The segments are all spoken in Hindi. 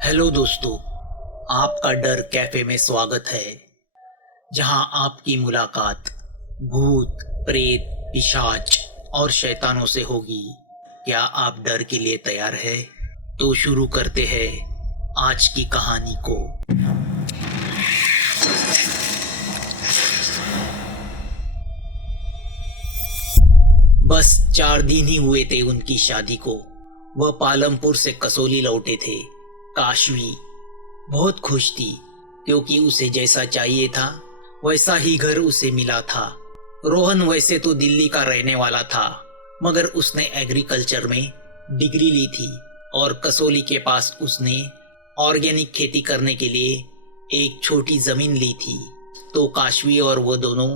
हेलो दोस्तों, आपका डर कैफे में स्वागत है, जहां आपकी मुलाकात भूत, प्रेत, पिशाच और शैतानों से होगी। क्या आप डर के लिए तैयार हैं? तो शुरू करते हैं आज की कहानी को। बस 4 दिन ही हुए थे उनकी शादी को। वह पालमपुर से कसौली लौटे थे। काशवी बहुत खुश थी, क्योंकि उसे जैसा चाहिए था वैसा ही घर उसे मिला था। रोहन वैसे तो दिल्ली का रहने वाला था, मगर उसने एग्रीकल्चर में डिग्री ली थी और कसौली के पास उसने ऑर्गेनिक खेती करने के लिए एक छोटी जमीन ली थी। तो काशवी और वो दोनों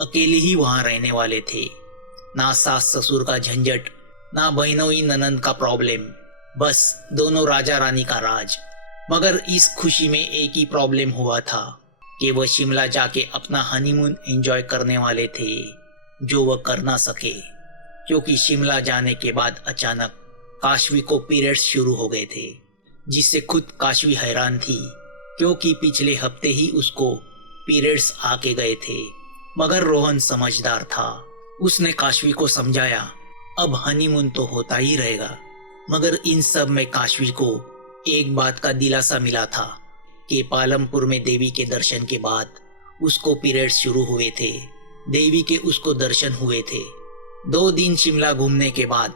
अकेले ही वहां रहने वाले थे। ना सास ससुर का झंझट, ना बहनोई ननंद का प्रॉब्लम, बस दोनों राजा रानी का राज। मगर इस खुशी में एक ही प्रॉब्लम हुआ था कि वह शिमला जाके अपना हनीमून एंजॉय करने वाले थे, जो वह कर ना सके, क्योंकि शिमला जाने के बाद अचानक काशवी को पीरियड्स शुरू हो गए थे, जिससे खुद काशवी हैरान थी, क्योंकि पिछले हफ्ते ही उसको पीरियड्स आके गए थे। मगर रोहन समझदार था, उसने काशवी को समझाया अब हनीमून तो होता ही रहेगा। मगर इन सब में काशवी को एक बात का दिलासा मिला था कि पालमपुर में देवी के दर्शन के बाद उसको पीरियड्स शुरू हुए थे। देवी के उसको दर्शन हुए थे। 2 दिन शिमला घूमने के बाद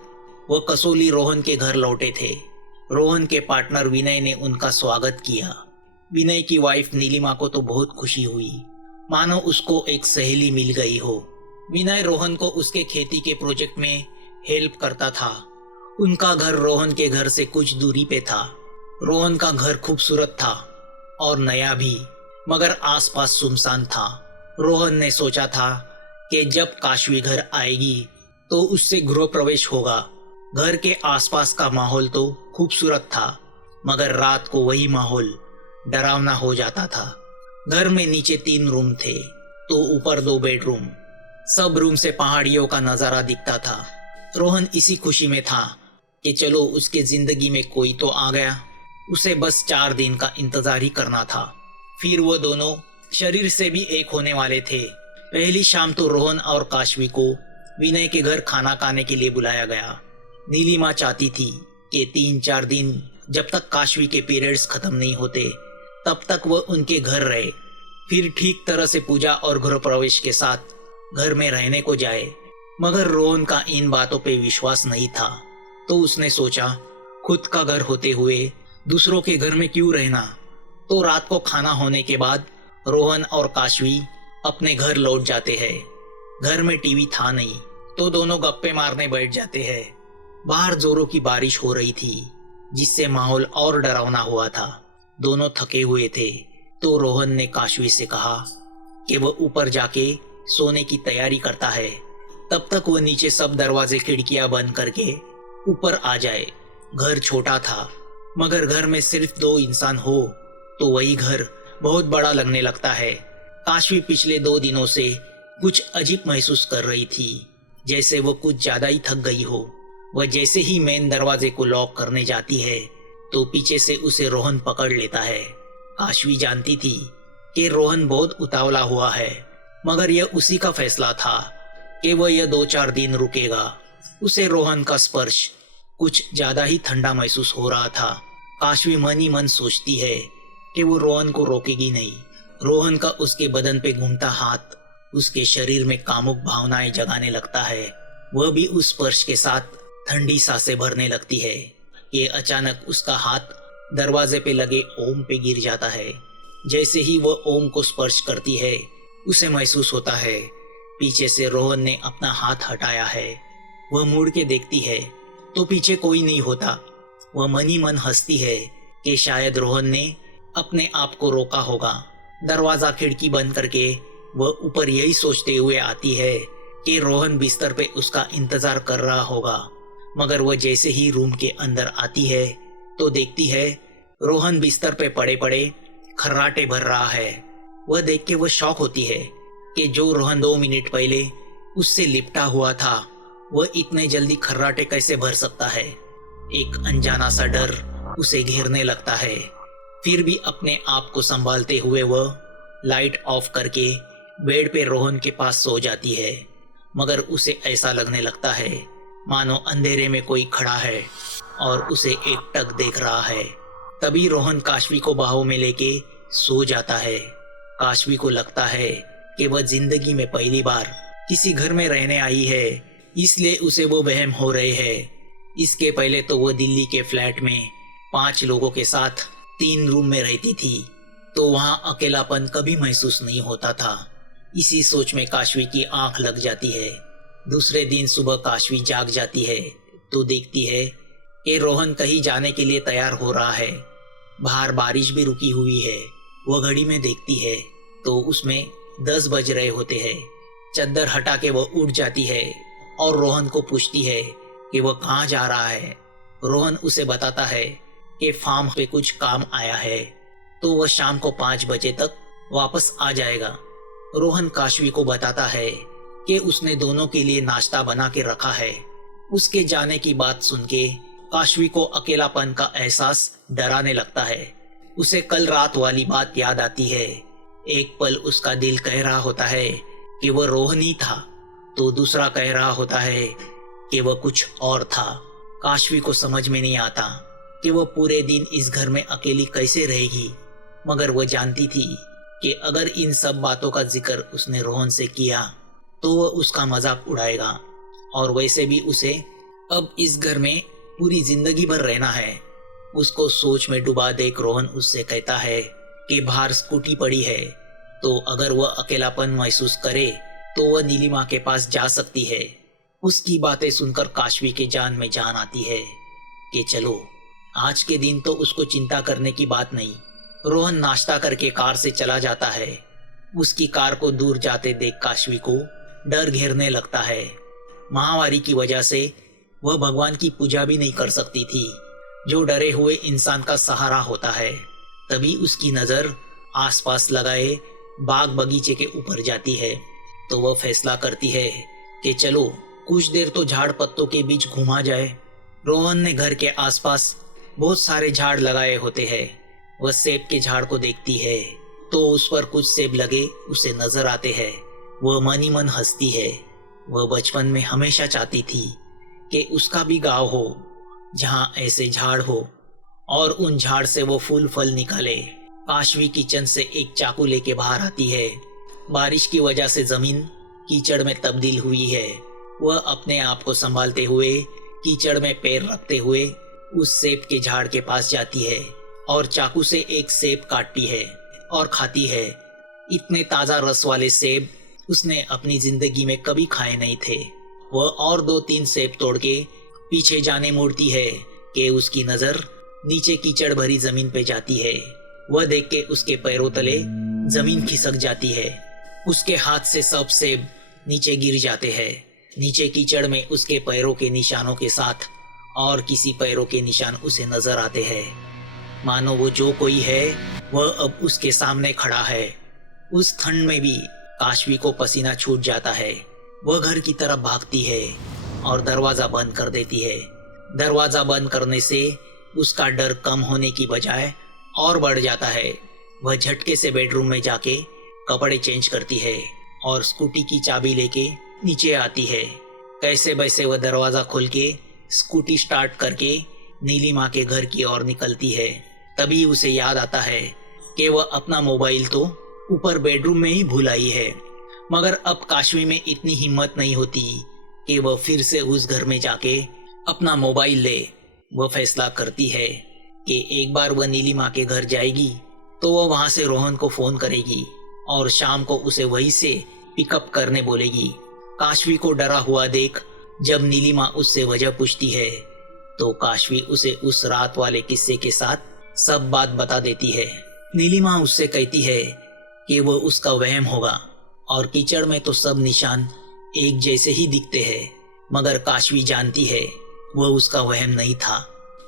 वह कसौली रोहन के घर लौटे थे। रोहन के पार्टनर विनय ने उनका स्वागत किया। विनय की वाइफ नीलिमा को तो बहुत खुशी हुई, मानो उसको एक सहेली मिल गई हो। विनय रोहन को उसके खेती के प्रोजेक्ट में हेल्प करता था। उनका घर रोहन के घर से कुछ दूरी पे था। रोहन का घर खूबसूरत था और नया भी, मगर आसपास सुनसान था। रोहन ने सोचा था कि जब काशवी घर आएगी तो उससे गृह प्रवेश होगा। घर के आसपास का माहौल तो खूबसूरत था, मगर रात को वही माहौल डरावना हो जाता था। घर में नीचे 3 रूम थे, तो ऊपर 2 बेडरूम। सब रूम से पहाड़ियों का नजारा दिखता था। रोहन इसी खुशी में था कि चलो उसके जिंदगी में कोई तो आ गया। उसे बस 4 दिन का इंतजार ही करना था, फिर वो दोनों शरीर से भी एक होने वाले थे। पहली शाम तो रोहन और काशवी को विनय के घर खाना खाने के लिए बुलाया गया। नीलिमा चाहती थी कि 3-4 दिन जब तक काशवी के पीरियड्स खत्म नहीं होते तब तक वह उनके घर रहे, फिर ठीक तरह से पूजा और गृह प्रवेश के साथ घर में रहने को जाए। मगर रोहन का इन बातों पे विश्वास नहीं था, तो उसने सोचा खुद का घर होते हुए दूसरों के घर में क्यों रहना। तो रात को खाना होने के बाद रोहन और काशवी अपने घर लौट जाते हैं। घर में टीवी था नहीं, तो दोनों गप्पे मारने बैठ जाते हैं। बाहर जोरों की बारिश हो रही थी, जिससे माहौल और डरावना हुआ था। दोनों थके हुए थे, तो रोहन ने काशवी से कहा कि वह ऊपर जाके सोने की तैयारी करता है, तब तक वह नीचे सब दरवाजे खिड़कियां बंद करके ऊपर आ जाए। घर छोटा था, मगर घर में सिर्फ 2 इंसान हो तो वही घर बहुत बड़ा लगने लगता है। काशवी पिछले 2 दिनों से कुछ अजीब महसूस कर रही थी, जैसे वो कुछ ज्यादा ही थक गई हो। वह जैसे ही मेन दरवाजे को लॉक करने जाती है तो पीछे से उसे रोहन पकड़ लेता है। काशवी जानती थी कि रोहन बहुत उतावला हुआ है, मगर यह उसी का फैसला था कि वह यह 2-4 दिन रुकेगा। उसे रोहन का स्पर्श कुछ ज्यादा ही ठंडा महसूस हो रहा था। काशवी मन ही मन सोचती है कि वो रोहन को रोकेगी नहीं। रोहन का उसके बदन पे घूमता हाथ उसके शरीर में कामुक भावनाएं जगाने लगता है। वह भी उस स्पर्श के साथ ठंडी सांसें भरने लगती है। ये अचानक उसका हाथ दरवाजे पे लगे ओम पे गिर जाता है। जैसे ही वह ओम को स्पर्श करती है, उसे महसूस होता है पीछे से रोहन ने अपना हाथ हटाया है। वह मुड़ के देखती है तो पीछे कोई नहीं होता। वह मन ही मन हंसती है कि शायद रोहन ने अपने आप को रोका होगा। दरवाजा खिड़की बंद करके वह ऊपर यही सोचते हुए आती है कि रोहन बिस्तर पे उसका इंतजार कर रहा होगा। मगर वह जैसे ही रूम के अंदर आती है तो देखती है रोहन बिस्तर पे पड़े पड़े खर्राटे भर रहा है। वह देख के वह शॉक होती है कि जो रोहन 2 मिनट पहले उससे लिपटा हुआ था, वह इतने जल्दी खर्राटे कैसे भर सकता है। एक अनजाना सा डर उसे घेरने लगता है। फिर भी अपने आप को संभालते हुए वह लाइट ऑफ करके बेड पे रोहन के पास सो जाती है। मगर उसे ऐसा लगने लगता है मानो अंधेरे में कोई खड़ा है और उसे एकटक देख रहा है। तभी रोहन काशवी को बाहों में लेके सो जाता है। काशवी को लगता है कि वह जिंदगी में पहली बार किसी घर में रहने आई है, इसलिए उसे वो वहम हो रहे हैं। इसके पहले तो वह दिल्ली के फ्लैट में 5 लोगों के साथ 3 रूम में रहती थी, तो वहां अकेलापन कभी महसूस नहीं होता था। इसी सोच में काशवी की आंख लग जाती है। दूसरे दिन सुबह काशवी जाग जाती है तो देखती है कि रोहन कहीं जाने के लिए तैयार हो रहा है। बाहर बारिश भी रुकी हुई है। वह घड़ी में देखती है तो उसमें 10 बज रहे होते हैं। चद्दर हटा के वह उठ जाती है और रोहन को पूछती है कि वह कहाँ जा रहा है। रोहन उसे बताता है कि फार्म पे कुछ काम आया है, तो वह शाम को 5 बजे तक वापस आ जाएगा। रोहन काशवी को बताता है कि उसने दोनों के लिए नाश्ता बना के रखा है। उसके जाने की बात सुन के काशवी को अकेलापन का एहसास डराने लगता है। उसे कल रात वाली बात याद आती है। एक पल उसका दिल कह रहा होता है कि वह रोहन ही था, तो दूसरा कह रहा होता है कि वह कुछ और था। काशवी को समझ में नहीं आता कि वह पूरे दिन इस घर में अकेली कैसे रहेगी, मगर वह जानती थी कि अगर इन सब बातों का जिक्र उसने रोहन से किया तो वह उसका मजाक उड़ाएगा, और वैसे भी उसे अब इस घर में पूरी जिंदगी भर रहना है। उसको सोच में डुबा देख रोहन उससे कहता है कि बाहर स्कूटी पड़ी है, तो अगर वह अकेलापन महसूस करे तो वह नीलिमा के पास जा सकती है। उसकी बातें सुनकर काशवी के जान में जान आती है कि चलो, आज के दिन तो उसको चिंता करने की बात नहीं। रोहन नाश्ता करके कार से चला जाता है। उसकी कार को दूर जाते देख काशवी को डर घेरने लगता है। महामारी की वजह से वह भगवान की पूजा भी नहीं कर सकती थी, जो डरे हुए इंसान का सहारा होता है। तभी उसकी नजर आसपास लगाए बाग बगीचे के ऊपर जाती है, तो वह फैसला करती है कि चलो कुछ देर तो झाड़ पत्तों के बीच घुमा जाए। रोहन ने घर के आसपास बहुत सारे झाड़ लगाए होते हैं। वह सेब के झाड़ को देखती है तो उस पर कुछ सेब लगे उसे नजर आते हैं। वह मन ही मन हंसती है। वह बचपन में हमेशा चाहती थी कि उसका भी गांव हो जहां ऐसे झाड़ हो और उन झाड़ से वो फूल फल निकाले। काशवी किचन से एक चाकू लेके बाहर आती है। बारिश की वजह से जमीन कीचड़ में तब्दील हुई है। वह अपने आप को संभालते हुए कीचड़ में पैर रखते हुए उस सेब के झाड़ के पास जाती है और चाकू से एक सेब काटती है और खाती है। इतने ताजा रस वाले सेब उसने अपनी जिंदगी में कभी खाए नहीं थे। वह और 2-3 सेब तोड़ के पीछे जाने मुड़ती है कि उसकी नजर नीचे कीचड़ भरी जमीन पे जाती है। वह देख के उसके पैरों तले जमीन खिसक जाती है। उसके हाथ से सब सेब नीचे गिर जाते हैं। नीचे कीचड़ में उसके पैरों के निशानों के साथ और किसी पैरों के निशान उसे नजर आते हैं। मानो वो जो कोई है वह अब उसके सामने खड़ा है। उस ठंड में भी काशवी को पसीना छूट जाता है। वह घर की तरफ भागती है और दरवाजा बंद कर देती है। दरवाजा बंद करने से उसका डर कम होने की बजाय और बढ़ जाता है। वह झटके से बेडरूम में जाके कपड़े चेंज करती है और स्कूटी की चाबी लेके नीचे आती है। कैसे वैसे वह दरवाजा खोल के स्कूटी स्टार्ट करके नीलिमा के घर की ओर निकलती है। तभी उसे याद आता है कि वह अपना मोबाइल तो ऊपर बेडरूम में ही भूल आई है। मगर अब काशवी में इतनी हिम्मत नहीं होती कि वह फिर से उस घर में जाके अपना मोबाइल ले। वह फैसला करती है कि एक बार वह नीलिमा के घर जाएगी तो वह वहां से रोहन को फोन करेगी और शाम को उसे वहीं से पिकअप करने बोलेगी। काशवी को डरा हुआ देख जब नीलिमा उससे वजह पूछती है तो काशवी उसे उस रात वाले किस्से के साथ सब बात बता देती है। नीलिमा उससे कहती है कि वह उसका वहम होगा और कीचड़ में तो सब निशान एक जैसे ही दिखते हैं, मगर काशवी जानती है वह उसका वहम नहीं था।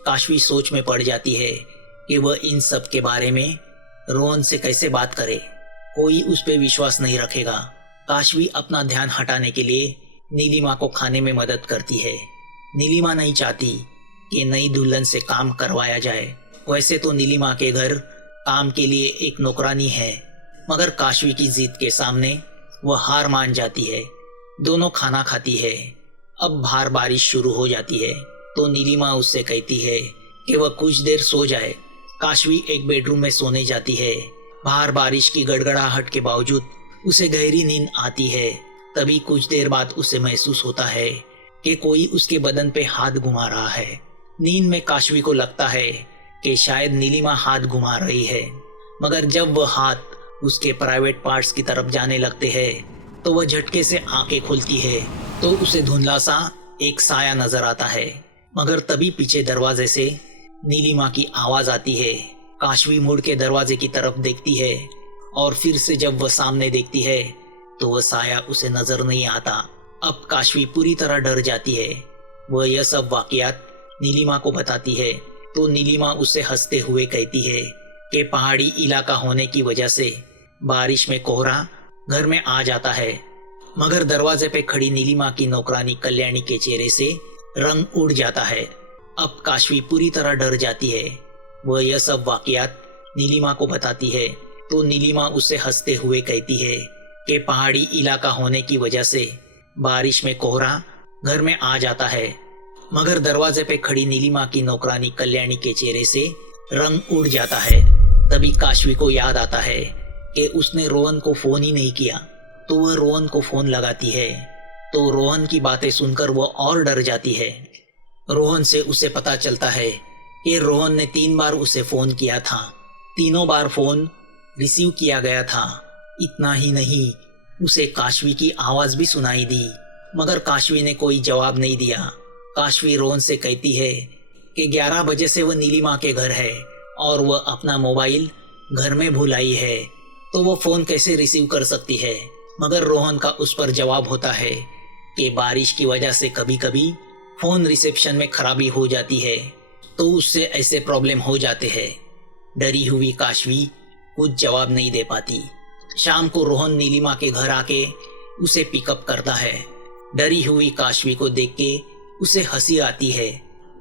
काशवी सोच में पड़ जाती है कि वह इन सब के बारे में रोहन से कैसे बात करे। कोई उस पर विश्वास नहीं रखेगा। काशवी अपना ध्यान हटाने के लिए नीलिमा को खाने में मदद करती है। नीलिमा नहीं चाहती कि नई दुल्हन से काम करवाया जाए, वैसे तो नीलिमा के घर काम के लिए एक नौकरानी है, मगर काशवी की जिद के सामने वह हार मान जाती है। दोनों खाना खाती है। अब बाहर बारिश शुरू हो जाती है तो नीलिमा उससे कहती है कि वह कुछ देर सो जाए। काशवी एक बेडरूम में सोने जाती है। बाहर बारिश की गड़गड़ाहट के बावजूद उसे गहरी नींद आती है। तभी कुछ देर बाद उसे महसूस होता है कि कोई उसके बदन पे हाथ घुमा रहा है। नींद में काशवी को लगता है कि शायद नीलिमा हाथ घुमा रही है, मगर जब वह हाथ उसके प्राइवेट पार्ट्स की तरफ जाने लगते हैं तो वह झटके से आंखें खोलती है तो उसे धुंधला सा एक साया नजर आता है। मगर तभी पीछे दरवाजे से नीलिमा की आवाज आती है। काशवी मुड़ के दरवाजे की तरफ देखती है और फिर से जब वह सामने देखती है तो वह साया उसे नजर नहीं आता। अब काशवी पूरी तरह डर जाती है। वह यह सब वाकयात नीलिमा को बताती है तो नीलिमा उससे हंसते हुए कहती है कि पहाड़ी इलाका होने की वजह से बारिश में कोहरा घर में आ जाता है। मगर दरवाजे पे खड़ी नीलिमा की नौकरानी कल्याणी के चेहरे से रंग उड़ जाता है। अब काशवी पूरी तरह डर जाती है। वह यह सब वाकयात नीलिमा को बताती है तो नीलिमा उससे हंसते हुए कहती है कि पहाड़ी इलाका होने की वजह से बारिश में कोहरा घर में आ जाता है। मगर दरवाजे पे खड़ी नीलिमा की नौकरानी कल्याणी के चेहरे से रंग उड़ जाता है। तभी काशवी को याद आता है कि उसने रोहन को फोन ही नहीं किया, तो वह रोहन को फोन लगाती है तो रोहन की बातें सुनकर वह और डर जाती है। रोहन से उसे पता चलता है कि रोहन ने 3 बार उसे फोन किया था। तीनों बार फोन रिसीव किया गया था। इतना ही नहीं, उसे काशवी की आवाज भी सुनाई दी, मगर काशवी ने कोई जवाब नहीं दिया। काशवी रोहन से कहती है कि 11 बजे से वह नीलिमा के घर है और वह अपना मोबाइल घर में भूल आई है, तो वो फोन कैसे रिसीव कर सकती है। मगर रोहन का उस पर जवाब होता है कि बारिश की वजह से कभी कभी फोन रिसेप्शन में खराबी हो जाती है, तो उससे ऐसे प्रॉब्लम हो जाते हैं। डरी हुई काशवी कुछ जवाब नहीं दे पाती। शाम को रोहन नीलिमा के घर आके उसे पिकअप करता है। डरी हुई काशवी को देख के उसे हंसी आती है।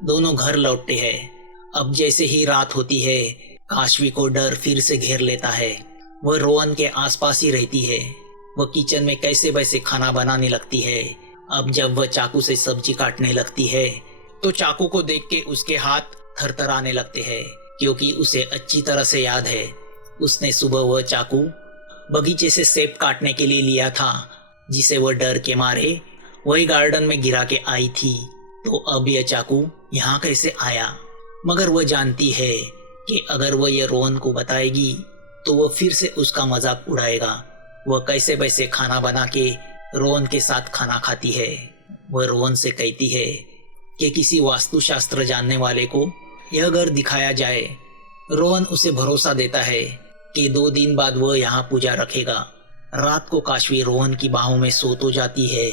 दोनों घर लौटते हैं। अब जैसे ही रात होती है, काशवी को डर फिर से घेर लेता है। वह रोहन के आसपास ही रहती है। वह किचन में कैसे वैसे खाना बनाने लगती है। अब जब वह चाकू से सब्जी काटने लगती है तो चाकू को देख के उसके हाथ थरथराने लगते हैं, क्योंकि उसे अच्छी तरह से याद है उसने सुबह वह चाकू बगीचे से सेब काटने के लिए लिया था, जिसे वह डर के मारे वही गार्डन में गिरा के आई थी। तो अब यह चाकू यहाँ कैसे आया। मगर वह जानती है कि अगर वह यह रोहन को बताएगी तो वह फिर से उसका मजाक उड़ाएगा। वह कैसे वैसे खाना बना के रोहन के साथ खाना खाती है। वह रोहन से कहती है कि किसी वास्तुशास्त्र जानने वाले को यह घर दिखाया जाए। रोहन उसे भरोसा देता है कि 2 दिन बाद वह यहाँ पूजा रखेगा। रात को काशवी रोहन की बाहों में सो तो जाती है,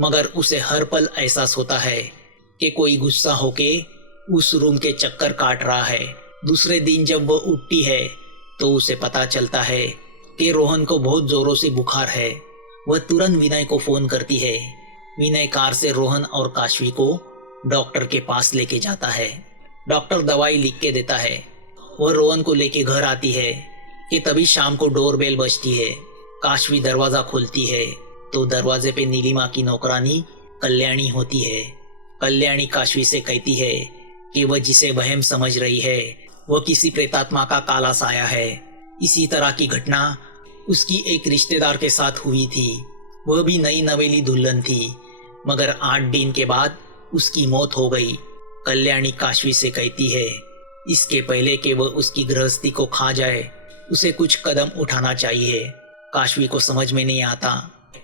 मगर उसे हर पल एहसास होता है कि कोई गुस्सा होके उस रूम के चक्कर काट रहा है। दूसरे दिन जब वह उठती है तो उसे पता चलता है कि रोहन को बहुत जोरों से बुखार है। वह तुरंत विनय को फोन करती है। विनय कार से रोहन और काशवी को डॉक्टर के पास लेके जाता है। डॉक्टर दवाई लिख के देता है। वह रोहन को लेके घर आती है कि तभी शाम को डोरबेल बजती है। काशवी दरवाजा खोलती है तो दरवाजे पे नीलिमा की नौकरानी कल्याणी होती है। कल्याणी काशवी से कहती है कि वह जिसे वहम समझ रही है वह किसी प्रेतात्मा का काला साया है। इसी तरह की घटना उसकी एक रिश्तेदार के साथ हुई थी। वह भी नई नवेली दुल्हन थी, मगर 8 दिन के बाद उसकी मौत हो गई। कल्याणी काशवी से कहती है इसके पहले कि वह उसकी गृहस्थी को खा जाए उसे कुछ कदम उठाना चाहिए। काशवी को समझ में नहीं आता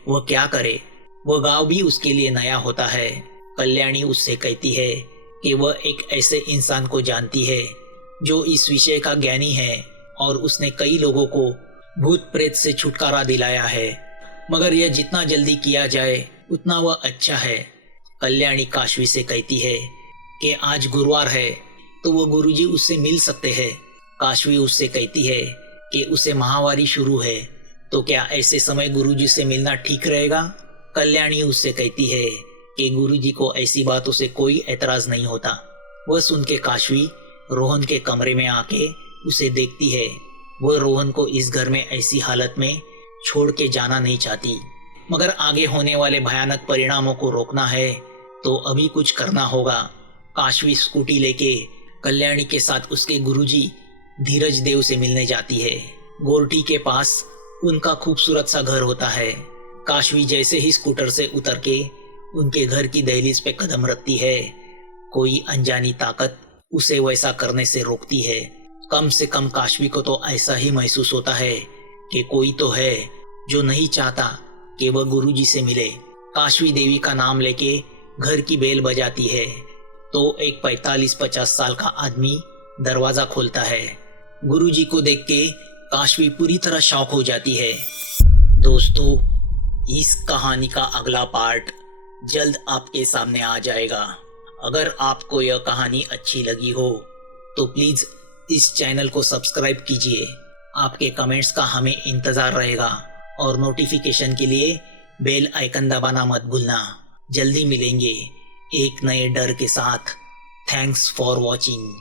वह क्या करे। वह गांव भी उसके लिए नया होता है। कल्याणी उससे कहती है कि वह एक ऐसे इंसान को जानती है जो इस विषय का ज्ञानी है और उसने कई लोगों को भूत प्रेत से छुटकारा दिलाया है, मगर यह जितना जल्दी किया जाए उतना वह अच्छा है। कल्याणी काशवी से कहती है कि आज गुरुवार है तो वह गुरुजी उससे मिल सकते हैं। काशवी उससे कहती है कि उसे माहवारी शुरू है, तो क्या ऐसे समय गुरुजी से मिलना ठीक रहेगा। कल्याणी उससे कहती है कि गुरुजी को ऐसी बातों से कोई एतराज नहीं होता। वह सुन के काशवी रोहन के कमरे में आके उसे देखती है। वह रोहन को इस घर में ऐसी हालत में छोड़ के जाना नहीं चाहती, मगर आगे होने वाले भयानक परिणामों को रोकना है तो अभी कुछ करना होगा। काशवी स्कूटी लेके कल्याणी के साथ उसके गुरुजी धीरज देव से मिलने जाती है। गोरटी के पास उनका खूबसूरत सा घर होता है। काशवी जैसे ही स्कूटर से उतर के उनके घर की दहलीज पे कदम रखती है, कोई अनजानी ताकत उसे वैसा करने से रोकती है। कम से कम काशवी को तो ऐसा ही महसूस होता है कि कोई तो है जो नहीं चाहता कि वह गुरुजी से मिले। काशवी देवी का नाम लेके घर की बेल बजाती है तो एक 45-50 साल का आदमी दरवाजा खोलता है। गुरुजी को देख के काशवी पूरी तरह शॉक हो जाती है। दोस्तों, इस कहानी का अगला पार्ट जल्द आपके सामने आ जाएगा। अगर आपको यह कहानी अच्छी लगी हो तो प्लीज इस चैनल को सब्सक्राइब कीजिए। आपके कमेंट्स का हमें इंतजार रहेगा और नोटिफिकेशन के लिए बेल आइकन दबाना मत भूलना। जल्दी मिलेंगे एक नए डर के साथ। Thanks for watching.